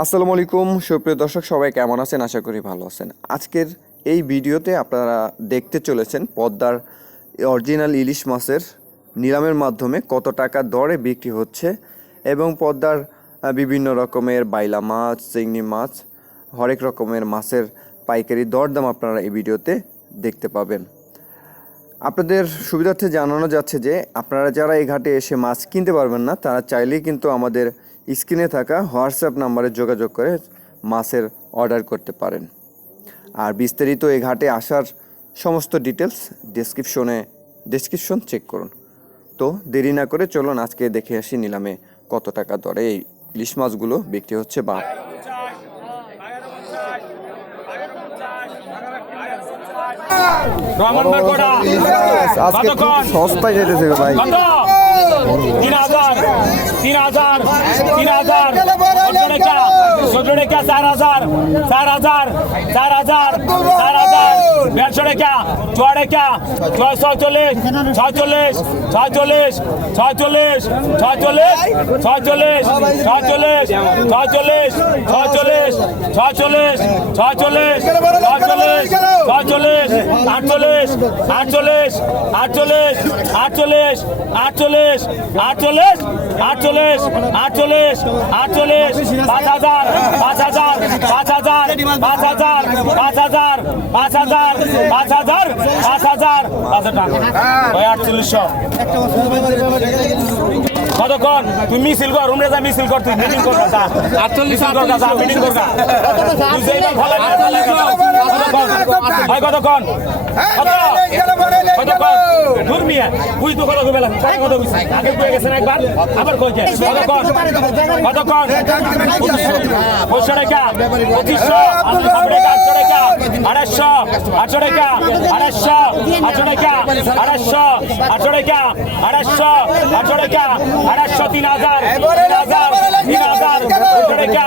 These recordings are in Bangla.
আসসালামু আলাইকুম, সুপ্রিয় দর্শক, সবাই কেমন আছেন? আশা করি ভালো আছেন। আজকের এই ভিডিওতে আপনারা দেখতে চলেছেন পদ্মার অরিজিনাল ইলিশ মাছের নিলামের মাধ্যমে কত টাকা দরে বিক্রি হচ্ছে এবং পদ্মার বিভিন্ন রকমের বাইলা মাছ, চিংড়ি মাছ, হরেক রকমের মাছের পাইকারি দরদাম আপনারা এই ভিডিওতে দেখতে পাবেন। আপনাদের সুবিধার্থে জানানো যাচ্ছে যে, আপনারা যারা এই ঘাটে এসে মাছ কিনতে পারবেন না, তারা চাইলেই কিন্তু আমাদের স্ক্রিনে থাকা হোয়াটসঅ্যাপ নাম্বারে যোগাযোগ করে মাছের অর্ডার করতে পারেন। আর বিস্তারিত এই ঘাটে আসার সমস্ত ডিটেলস ডেসক্রিপশনে ডেসক্রিপশন চেক করুন। তো দেরি না করে চলুন আজকে দেখে আসি নিলামে কত টাকা দরে এই ইলিশ মাছগুলো বিক্রি হচ্ছে বা আজকে সস্তায় যেতেছে ভাই। तीन हज़ार तीन हज़ार तीन हज़ार। सोडण्याच्या सोडण्याच्या चार हज़ार चार हज़ार चार हज़ार चार हज़ार। দেড়শো টাকা ছয় টাকা ছয় ছয়চল্লিশ ছয়চল্লিশ ছয়চল্লিশ ছয়চল্লিশ ছয়চল্লিশ ছয়চল্লিশ ছয়চল্লিশ ছয়চল্লিশ ছয়চল্লিশ ছয়চল্লিশ ছয়চল্লিশ ছয়চল্লিশ ছয়চল্লিশ আটচল্লিশ আটচল্লিশ আটচল্লিশ আটচল্লিশ আটচল্লিশ আটচল্লিশ আটচল্লিশ আটচল্লিশ আটচল্লিশ পাঁচ হাজার পাঁচ হাজার পাঁচ হাজার পাঁচ হাজার পাঁচ হাজার পাঁচ হাজার পাঁচ হাজার পাঁচ হাজার পাঁচ হাজার ওই আটচল্লিশশো। কতক্ষণ তুই মিছিল কর রুমে যা মিছিল কর তুই মিটিং কর যা। আটচল্লিশ কর যা মিটিং কর যা। তুই কতক্ষণ হয় কতক্ষণ কত কতক্ষণ দূর মিয়া তুই তো লাগে কত কত কইছিস। আগে কয়ে গেছেন একবার আবার কইছে কতক্ষণ কতক্ষণ পঁচিশশো টাকা পঁচিশশো আটশো আটশো টাকা আড়াইশো আটশো টাকা আড়াইশো আটশো টাকা আড়াইশো আটশো টাকা আড়াইশো আটশো টাকা আড়াইশো তিন হাজার তিন হাজার তিন হাজার টাকা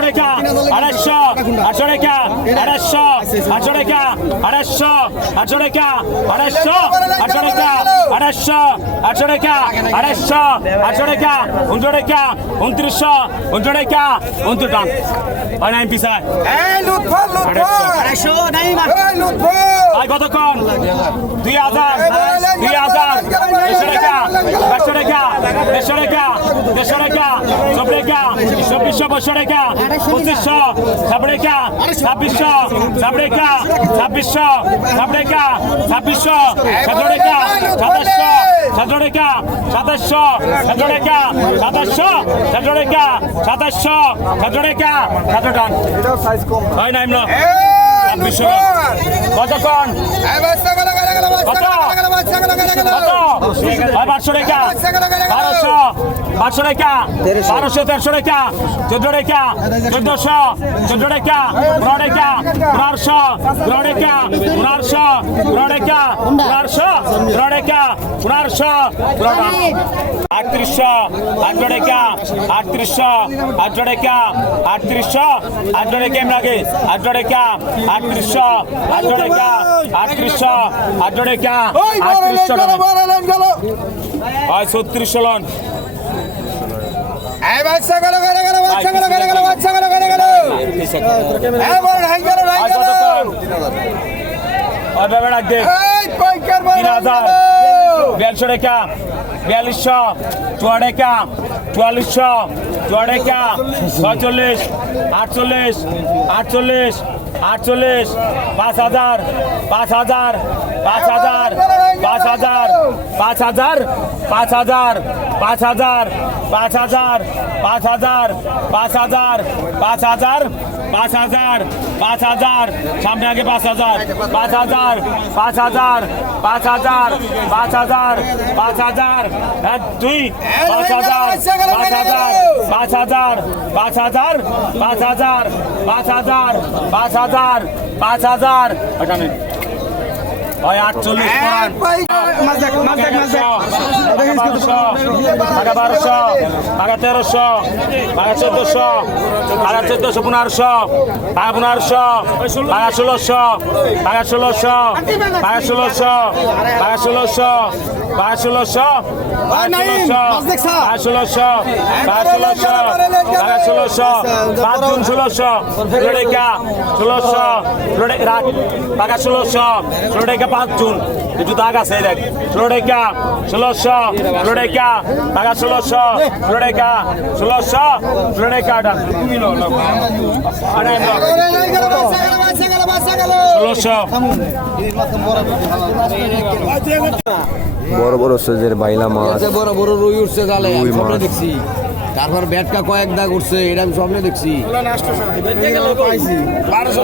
টাকা আড়াইশো আটশো টাকা আড়াইশো আটশো টাকা আড়াইশো আটশো টাকা আড়াইশো আটশো টাকা আড়াইশো আটশো টাকা আড়াইশো আটশো টাকা উনশো টাকা উনত্রিশশো উনশো টাকা উনত্রিশ টাকা হয় না এমপি স্যার কতক্ষণ দুই হাজার দুই হাজার দেড়শো টাকা দেড়শো টাকা দেড়শো টাকা দেড়শো টাকা সব টাকা চব্বিশশো বছর টাকা পঁচিশশো সব টাকা ছাব্বিশশো সব টাকা ছাব্বিশশো সব টাকা ছাব্বিশশো সতেরো টাকা সাতাশশো সতেরো টাকা সাতাশশো সতেরো টাকা সাতাশশো সতেরো হয় না ছাব্বিশশো কতক্ষণ বারোশো রেখা, বারোশো পাঁচশো রেখা বারোশো তেরোশো রেখা চোদ্দ রেখা চোদ্দোশো চোদ্দ রেখা পনেরো রেখা পনেরোশো রেখা পনেরোশো রেখা পনেরোশো ಹನ್ನೆರಡಕ್ಕೆ ಪುನರ್ಶ আটত্রিশশ আটশো টাকা আটত্রিশশো আটশো টাকা আটত্রিশশো আটশো টাকা এমন আগে আটশো টাকা আটত্রিশশো আটশো টাকা আটত্রিশশো আটশো টাকা আটত্রিশশো হয় ডাক দে তিন হাজার বিয়াল্লিশশো টাকা বিয়াল্লিশশো চুয়া টাকা চুয়াল্লিশশো চুয়া টাকা ছয়চল্লিশ আটচল্লিশ আটচল্লিশ আটচল্লিশ পাঁচ হাজার পাঁচ হাজার পাঁচ হাজার পাঁচ হাজার পাঁচ হাজার পাঁচ হাজার পাঁচ হাজার পাঁচ হাজার পাঁচ হাজার পাঁচ হাজার পাঁচ হাজার পাঁচ হাজার পাঁচ হাজার সামনে আগে পাঁচ হাজার পাঁচ হাজার পাঁচ হাজার পাঁচ হাজার পাঁচ হাজার পাঁচ হাজার দুই পাঁচ হাজার পাঁচ হাজার পাঁচ হাজার পাঁচ হাজার পাঁচ হাজার পাঁচ হাজার পাঁচ হাজার পাঁচ হাজার ওই আটচল্লিশ টাকা বারোশো টাকা তেরোশো টাকা চোদ্দশো টাকা চোদ্দশো পনেরোশো টাকা পনেরোশো টাকা ষোলোশো টাকা ষোলোশো টাকা ষোলোশো টাকা ষোলোশো টাকা ষোলোশো টাকা ষোলোশো টাকা ষোলোশো টাকা ষোলোশো পাঁচ জুন ষোলোশো ষোলো টাকা ষোলোশো ষোলো রাত টাকা ষোলোশো ষোলো টাকা পাঁচ জুন। একটু দাগ আছে দেখ। ষোলো টাকা ষোলোশো ষোলো টাকা টাকা ষোলোশো ষোলো টাকা ষোলোশো ষোলো টাকা ওটা ষোলোশো বড় বড় সাইজের বাইলা মাছ। বড় বড় রুই উঠছে জালে। দেখছি। তারপর ব্যাটটা কয়েক দাগ উঠছে এটা আমি স্বপ্নে দেখছি। বারোশো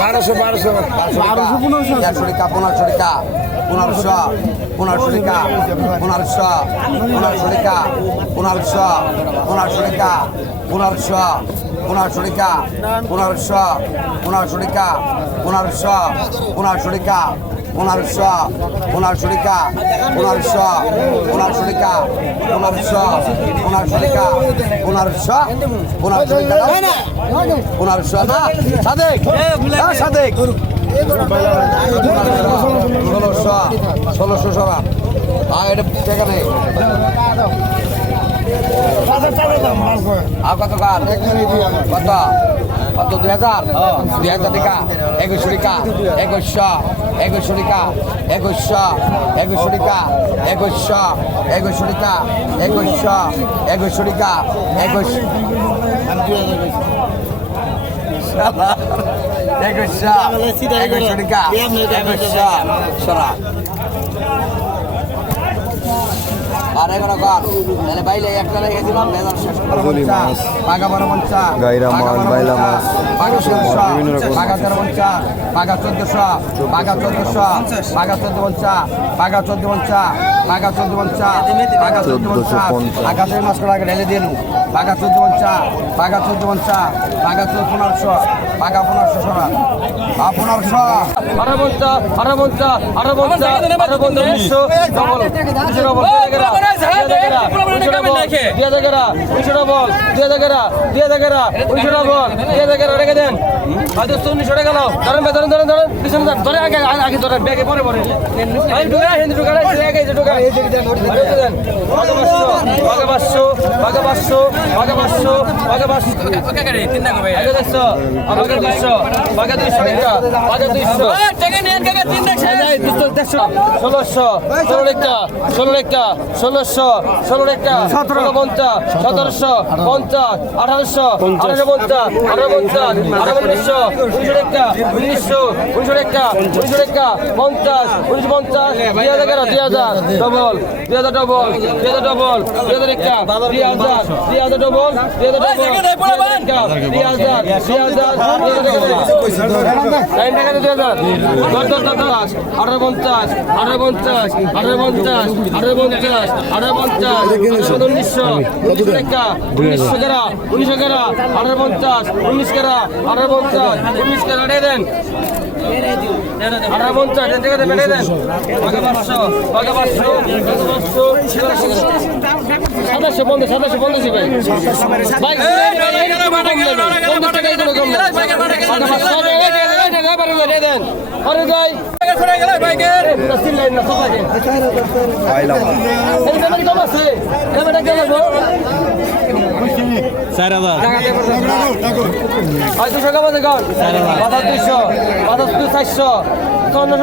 বারোশো বারোশো পনেরোশো টাকা পনেরোশো পনেরোশো টাকা পনেরোশো পনেরোশো টাকা পনেরোশো পনেরোশো টাকা পনেরোশো। পনেরোশো টাকা পনেরোশো পনেরোশো টাকা পনেরোশো পনেরোশো টাকা পনেরোশো পনেরোশো টাকা পনেরোশো পনেরোশো টাকা পনেরোশো পনেরোশো টাকা পনেরোশো পনেরোশো টাকা পনেরোশো না সাদেক হ্যাঁ, সাদেক। ষোলোশো ষোলোশো সবা আর এটা নেই আর কত কার? কত? কত? দুই হাজার? দুই হাজার টাকা। একুশশো টাকা। একুশশো। একুশশো টাকা। একুশশো। একুশশো টাকা। একুশশো। একুশশো টাকা। একুশশো। একুশশো টাকা। একুশ একুশশো। একুশশো টাকা। একুশশো সরা আর এগারো কর তাহলে বাইলে একটা রেখে দিলাম বেজার শেষ করে মাছ। পাকা বারো মঞ্চা গাইরা মাছ, বাইলা মাছ। পাকা ষোলোশো বিভিন্ন রকম পাকা তেরো মঞ্চা পাকা চোদ্দশো পাকা চোদ্দশো পাকা চোদ্দ মঞ্চা পাকা চোদ্দ মঞ্চা পাকা চোদ্দ মঞ্চা পাকা চোদ্দ মঞ্চা 1450 পাকা দুই মাস করে আগে ঢেলে দিয়ে নু পাকা চোদ্দ মঞ্চা পাকা চোদ্দ মঞ্চা পাকা চোদ্দ পনেরোশো পাকা পনেরোশো সরা পনেরোশো আঠারো মঞ্চা আঠারো মঞ্চা আঠারো মঞ্চা আঠারো মঞ্চা উনিশশো ডবল দিয়ে দেখেরা উনিশশো ডবল দিয়ে দেখেরা দিয়ে দেখেরা উনিশশো ডবল দিয়ে দেখেরা রেখে দেন হয়তো উনিশশো টাকা নাও ধরেন ধরেন ধরেন ধরেন পিছনে ধরেন ধরে আগে আগে ধরেন ব্যাগে পরে পরে আমি ঢুকা হিন্দি ঢুকা আগে ঢুকা দেন বাঘা পাঁচশো বাঘা পাঁচশো বাঘা পাঁচশো বাঘা পাঁচশো আগে দেখছ বাঘা দুইশো বাঘা দুইশো টাকা বাঘা দুইশো ষোলোশো ষোলো ষোলো রেখা ষোলোশো ষোলো রেখা ষোলো পঞ্চাশ সতেরোশো পঞ্চাশ আঠারোশো আঠারো পঞ্চাশ আঠারো পঞ্চাশ আঠারো উনিশশো উনিশশো রেখা উনিশশো উনিশশো রেখা উনিশশো রেখা পঞ্চাশ উনিশশো পঞ্চাশ দুই হাজার এগারো দুই হাজার ডবল দুই হাজার ডবল দুই হাজার ডবল দুই হাজার রেখা দুই হাজার দুই হাজার ডবল দুই হাজার ডবল দুই হাজার দুই হাজার লাইন টাকা দুই হাজার দশ দশ দশ আঠারো পঞ্চাশ আঠারো পঞ্চাশ আঠারো পঞ্চাশ আঠারো পঞ্চাশ আঠারো পঞ্চাশ উনিশশো উনিশশো টাকা উনিশশো কেরা উনিশশো কেরা আঠারো পঞ্চাশ উনিশ কেরা আঠারো পঞ্চাশ উনিশ কেরা রে দেন আঠারো পঞ্চাশ দেন থেকে দেন দেন বাঘা পাঁচশো বাঘা পাঁচশো পাঁচশো সাতাশশো পঞ্চাশ সাতাশশো পঞ্চাশ ভাই ভাই পঞ্চাশ টাকা এগুলো কম না। পাঁচশো রে, এই দেন, এই দেন, এবারে দেন, এই দেন। আরে যাই পাইলাম চার হাজার। দুশো কামাতে কন বাজার বাজার চারশো।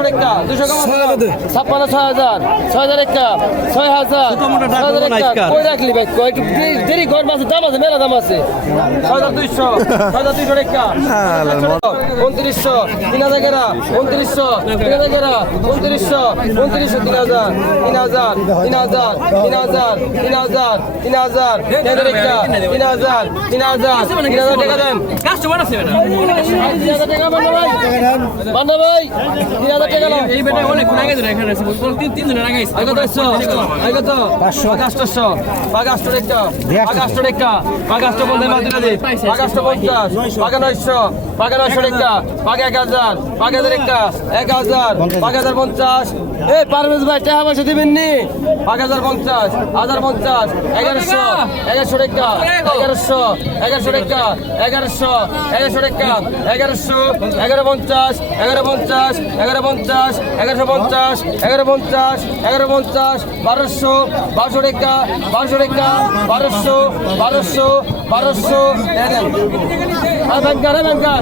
একটা দুশো কামাতে ছাপ্পান্ন ছয় হাজার। ছয় হাজার একটা ছয় হাজার। ছয় হাজার একটা কই রাখলি ভাই? কই একটু দেরি- দেরি কর মাসে দাম আছে মেলা দাম আছে। ছয় হাজার দুইশো ছয় হাজার দুইশো একটা উনত্রিশশো তিন হাজার গেরা উনত্রিশশো তিন হাজার গেরা উনত্রিশশো উনত্রিশশো তিন হাজার তিন হাজার তিন হাজার তিন হাজার তিন হাজার তিন হাজার তিন হাজার। একটা তিন হাজার তিন হাজার তিন হাজার টাকা দেন। কাস্টমার আছে তিন হাজার টাকা বান্না ভাই। বান্না ভাই তিন হাজার টাকা এই বেটা অনেক আগে ধরে এখানে আছে। তিন তিন দিনের আগে আগে তো একশো আগে তো পাঁচশো। পাঁচশো। একটা পাঁচশো একটা পাঁচশো বলতে মাত্রা দে পাঁচশো পঞ্চাশ। পাঁচ নয়শো। পাঁচ নয়শো একটা পাঁচ এক হাজার। পাঁচ হাজার একটা এক হাজার। পাঁচ হাজার পঞ্চাশ। এই পারভেজ ভাই, টাকা পয়সা দিবেন নি পাঁচ হাজার পঞ্চাশ হাজার পঞ্চাশ, এগারোশো এগারোশো টাকা, এগারোশো এগারোশো টাকা, এগারোশো এগারোশো টাকা, এগারোশো, এগারো পঞ্চাশ এগারো পঞ্চাশ এগারো পঞ্চাশ, এগারোশো পঞ্চাশ, এগারো পঞ্চাশ এগারো পঞ্চাশ, বারোশো বারোশো টাকা বারোশো টাকা, বারোশো বারোশো বারোশো ব্যাংকার আর ব্যাংকার